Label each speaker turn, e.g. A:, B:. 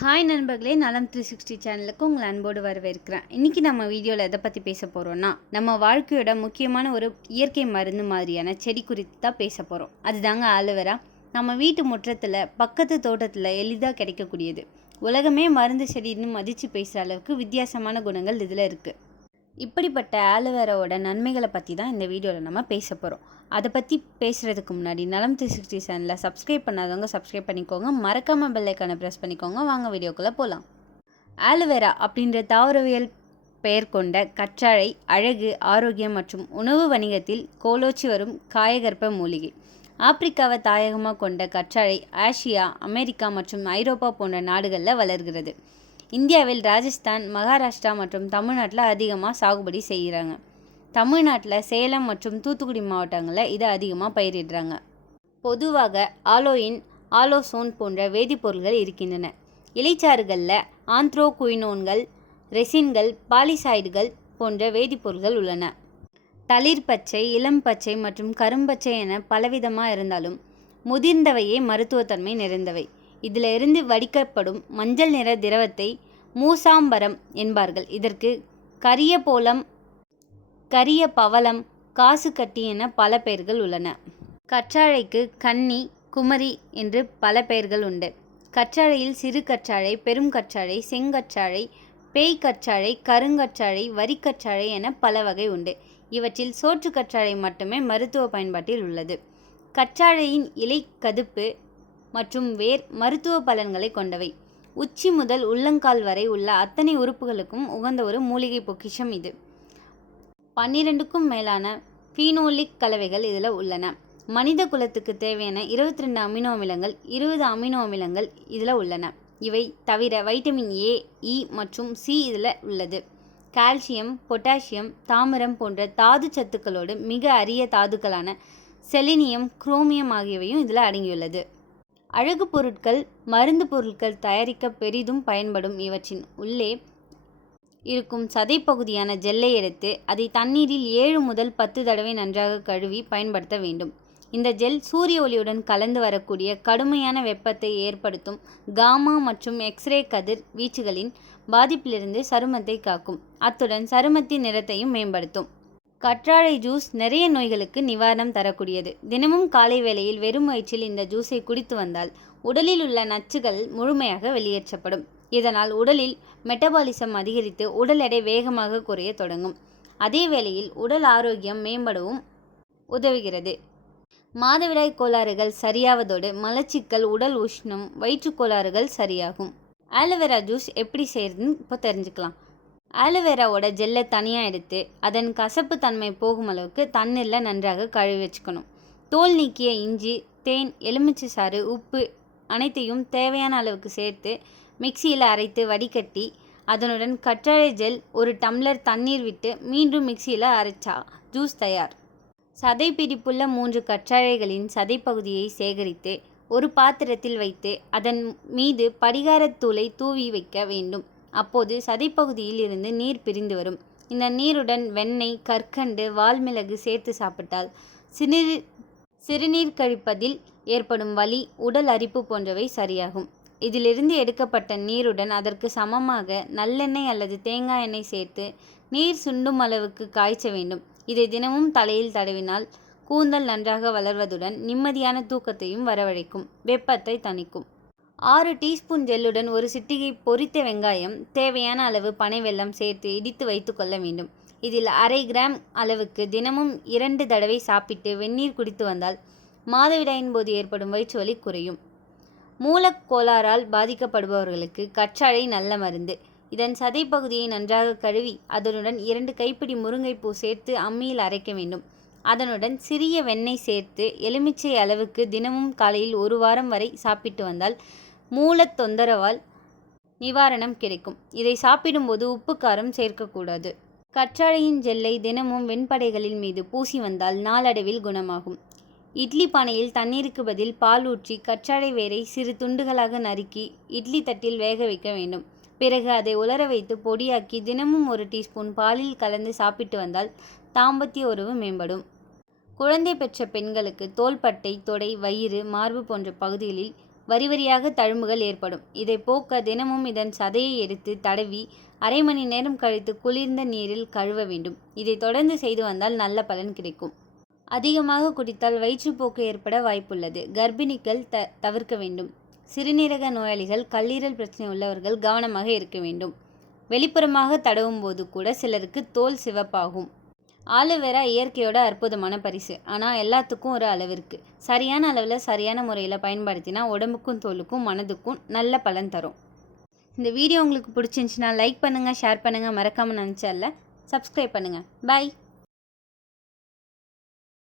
A: Hi நண்பர்களே நலம் three sixty சேனலுக்கு உங்களை அன்போடு வரவேற்கிறேன். இன்றைக்கி நம்ம வீடியோவில் எதை பற்றி பேச போகிறோன்னா நம்ம வாழ்க்கையோட முக்கியமான ஒரு இயற்கை மருந்து மாதிரியான செடி குறித்து தான் பேச போகிறோம் அதுதாங்க ஆலோவேரா நம்ம வீட்டு முற்றத்தில் பக்கத்து தோட்டத்தில் எளிதாக கிடைக்கக்கூடியது. உலகமே மருந்து செடின்னு மதித்து பேசுகிற அளவுக்கு வித்தியாசமான குணங்கள் இதில் இருக்குது இப்படிப்பட்ட ஆலோவேராவோட நன்மைகளை பற்றி தான் இந்த வீடியோவில் நம்ம பேச போகிறோம் அதை பற்றி பேசுகிறதுக்கு முன்னாடி நலம் த்ரீ சிக்ஸ்டி சேனலில் சப்ஸ்கிரைப் பண்ணாதவங்க சப்ஸ்கிரைப் பண்ணிக்கோங்க. மறக்காமல் பெல்லைக்கான ப்ரெஸ் பண்ணிக்கோங்க. வாங்க வீடியோக்குள்ளே போகலாம் ஆலோவேரா அப்படின்ற தாவரவியல் பெயர் கொண்ட கற்றாழை அழகு ஆரோக்கியம் மற்றும் உணவு வணிகத்தில் கோலோச்சி வரும் காயகற்ப மூலிகை. ஆப்பிரிக்காவை தாயகமாக கொண்ட கற்றாழை ஆசியா அமெரிக்கா மற்றும் ஐரோப்பா போன்ற நாடுகளில் வளர்கிறது. இந்தியாவில் ராஜஸ்தான் மகாராஷ்டிரா மற்றும் தமிழ்நாட்டில் அதிகமாக சாகுபடி செய்கிறாங்க தமிழ்நாட்டில் சேலம் மற்றும் தூத்துக்குடி மாவட்டங்களில் இதை அதிகமாக பயிரிடுறாங்க. பொதுவாக ஆலோயின் ஆலோசோன் போன்ற வேதிப்பொருட்கள் இருக்கின்றன. இலைச்சாறுகளில் ஆந்த்ரோகுயினோன்கள் ரெசின்கள் பாலிசாய்டுகள் போன்ற வேதிப்பொருட்கள் உள்ளன. தளிர் பச்சை இளம் பச்சை மற்றும் கரும்பச்சை என பலவிதமாக இருந்தாலும் முதிர்ந்தவையே மருத்துவத்தன்மை நிறைந்தவை. இதிலிருந்து வடிக்கப்படும் மஞ்சள் நிற திரவத்தை மூசாம்பரம் என்பார்கள். இதற்கு கரிய போலம் கரிய பவளம் காசுக்கட்டி என பல பெயர்கள் உள்ளன. கற்றாழைக்கு கன்னி குமரி என்று பல பெயர்கள் உண்டு. கற்றாழையில் சிறு கற்றாழை பெரும் கற்றாழை செங்கற்றாழை பேய் கற்றாழை கருங்கற்றாழை வரிக்கற்றாழை என பல வகை உண்டு. இவற்றில் சோற்று கற்றாழை மட்டுமே மருத்துவ பயன்பாட்டில் உள்ளது. கற்றாழையின் இலை கதுப்பு மற்றும் வேர் மருத்துவ பலன்களை கொண்டவை. உச்சி முதல் உள்ளங்கால் வரை உள்ள அத்தனை உறுப்புகளுக்கும் உகந்த ஒரு மூலிகை பொக்கிஷம் இது. பன்னிரெண்டுக்கும் மேலான ஃபீனோலிக் கலவைகள் இதில் உள்ளன. மனித குலத்துக்கு தேவையான இருபத்தி ரெண்டு அமினோ அமிலங்கள் இருபது அமினோ அமிலங்கள் இதில் உள்ளன. இவை தவிர வைட்டமின் ஏ இ மற்றும் சி இதில் உள்ளது. கால்சியம் பொட்டாசியம் தாமிரம் போன்ற தாது சத்துக்களோடு மிக அரிய தாதுக்களான செலினியம் குரோமியம் ஆகியவையும் இதில் அடங்கியுள்ளது. அழகு பொருட்கள் மருந்து பொருட்கள் தயாரிக்க பெரிதும் பயன்படும் இவற்றின் உள்ளே இருக்கும் சதைப்பகுதியான ஜெல்லை எடுத்து அதை தண்ணீரில் ஏழு முதல் பத்து தடவை நன்றாக கழுவி பயன்படுத்த வேண்டும். இந்த ஜெல் சூரிய ஒளியுடன் கலந்து வரக்கூடிய கடுமையான வெப்பத்தை ஏற்படுத்தும் காமா மற்றும் எக்ஸ்ரே கதிர் வீச்சுகளின் பாதிப்பிலிருந்து சருமத்தை காக்கும். அத்துடன் சருமத்தின் நிறத்தையும் மேம்படுத்தும். கற்றாழை ஜூஸ் நிறைய நோய்களுக்கு நிவாரணம் தரக்கூடியது. தினமும் காலை வேளையில் வெறும் வயிற்றில் இந்த ஜூஸை குடித்து வந்தால் உடலில் உள்ள நச்சுகள் முழுமையாக வெளியேற்றப்படும். இதனால் உடலில் மெட்டபாலிசம் அதிகரித்து உடல் எடை வேகமாக குறைய தொடங்கும். அதே வேளையில் உடல் ஆரோக்கியம் மேம்படவும் உதவுகிறது. மாதவிடாய் கோளாறுகள் சரியாவதோடு மலச்சிக்கல் உடல் உஷ்ணம் வயிற்றுக் கோளாறுகள் சரியாகும். ஆலோவேரா ஜூஸ் எப்படி செய்யறதுன்னு இப்போ தெரிஞ்சுக்கலாம். ஆலோவேராவோட ஜெல்லை தனியாக எடுத்து அதன் கசப்பு தன்மை போகும் அளவுக்கு தண்ணீரில் நன்றாக கழுவி வச்சுக்கணும். தோல் நீக்கிய இஞ்சி தேன் எலுமிச்சை சாறு உப்பு அனைத்தையும் தேவையான அளவுக்கு சேர்த்து மிக்சியில் அரைத்து வடிகட்டி அதனுடன் கற்றாழை ஜெல் ஒரு டம்ளர் தண்ணீர் விட்டு மீண்டும் மிக்சியில் அரைச்சா ஜூஸ் தயார். சதை பிடிப்புள்ள மூன்று கற்றாழைகளின் சதைப்பகுதியை சேகரித்து ஒரு பாத்திரத்தில் வைத்து அதன் மீது படிகாரத்தூளை தூவி வைக்க வேண்டும். அப்போது சதைப்பகுதியில் இருந்து நீர் பிரிந்து வரும். இந்த நீருடன் வெண்ணெய் கற்கண்டு வால்மிளகு சேர்த்து சாப்பிட்டால் சிறுநீர் சிறுநீர் கழிப்பதில் ஏற்படும் வலி உடல் அரிப்பு போன்றவை சரியாகும். இதிலிருந்து எடுக்கப்பட்ட நீருடன் அதற்கு சமமாக நல்லெண்ணெய் அல்லது தேங்காய் எண்ணெய் சேர்த்து நீர் சுண்டும் அளவுக்கு காய்ச்ச வேண்டும். இதை தினமும் தலையில் தடவினால் கூந்தல் நன்றாக வளர்வதுடன் நிம்மதியான தூக்கத்தையும் வரவழைக்கும். வெப்பத்தை தணிக்கும். ஆறு டீஸ்பூன் ஜெல்லுடன் ஒரு சிட்டிகை பொரித்த வெங்காயம் தேவையான அளவு பனை வெல்லம் சேர்த்து இடித்து வைத்து கொள்ள வேண்டும். இதில் அரை கிராம் அளவுக்கு தினமும் இரண்டு தடவை சாப்பிட்டு வெந்நீர் குடித்து வந்தால் மாதவிடாயின் போது ஏற்படும் வயிற்று வலி குறையும் மூலக்கோளாறால் பாதிக்கப்படுபவர்களுக்கு கற்றாழை நல்ல மருந்து. இதன் சதைப்பகுதியை நன்றாக கழுவி அதனுடன் இரண்டு கைப்பிடி முருங்கைப்பூ சேர்த்து அம்மியில் அரைக்க வேண்டும். அதனுடன் சிறிய வெண்ணெய் சேர்த்து எலுமிச்சை அளவுக்கு தினமும் காலையில் ஒரு வாரம் வரை சாப்பிட்டு வந்தால் மூலத் தொந்தரவால் நிவாரணம் கிடைக்கும். இதை சாப்பிடும்போது உப்பு காரம் சேர்க்கக்கூடாது. கற்றாழையின் ஜெல்லை தினமும் வெண்படைகளின் மீது பூசி வந்தால் நாளடைவில் குணமாகும். இட்லி பானையில் தண்ணீருக்கு பதில் பால் ஊற்றி கற்றாழை வேரை சிறு துண்டுகளாக நறுக்கி இட்லி தட்டில் வேக வைக்க வேண்டும். பிறகு அதை உலர வைத்து பொடியாக்கி தினமும் ஒரு டீஸ்பூன் பாலில் கலந்து சாப்பிட்டு வந்தால் தாம்பத்திய உறவு மேம்படும். குழந்தை பெற்ற பெண்களுக்கு தோள்பட்டை தொடை வயிறு மார்பு போன்ற பகுதிகளில் வரி வரியாக தழும்புகள் ஏற்படும். இதை போக்க தினமும் இதன் சதையை எடுத்து தடவி அரை மணி நேரம் கழித்து குளிர்ந்த நீரில் கழுவ வேண்டும். இதை தொடர்ந்து செய்து வந்தால் நல்ல பலன் கிடைக்கும். அதிகமாக குடித்தால் வயிற்றுப்போக்கு ஏற்பட வாய்ப்புள்ளது. கர்ப்பிணிகள் த தவிர்க்க வேண்டும். சிறுநீரக நோயாளிகள் கல்லீரல் பிரச்சனை உள்ளவர்கள் கவனமாக இருக்க வேண்டும். வெளிப்புறமாக தடவும் போது கூட சிலருக்கு தோல் சிவப்பாகும். ஆலோவேரா இயற்கையோட அற்புதமான பரிசு. ஆனால் எல்லாத்துக்கும் ஒரு அளவு இருக்குது சரியான அளவில் சரியான முறையில் பயன்படுத்தினா உடம்புக்கும் தோலுக்கும் மனதுக்கும் நல்ல பலன் தரும். இந்த வீடியோ உங்களுக்கு பிடிச்சிருந்துச்சின்னா லைக் பண்ணுங்கள் ஷேர் பண்ணுங்கள் மறக்காமல் நினச்சல சப்ஸ்கிரைப் பண்ணுங்கள் பாய்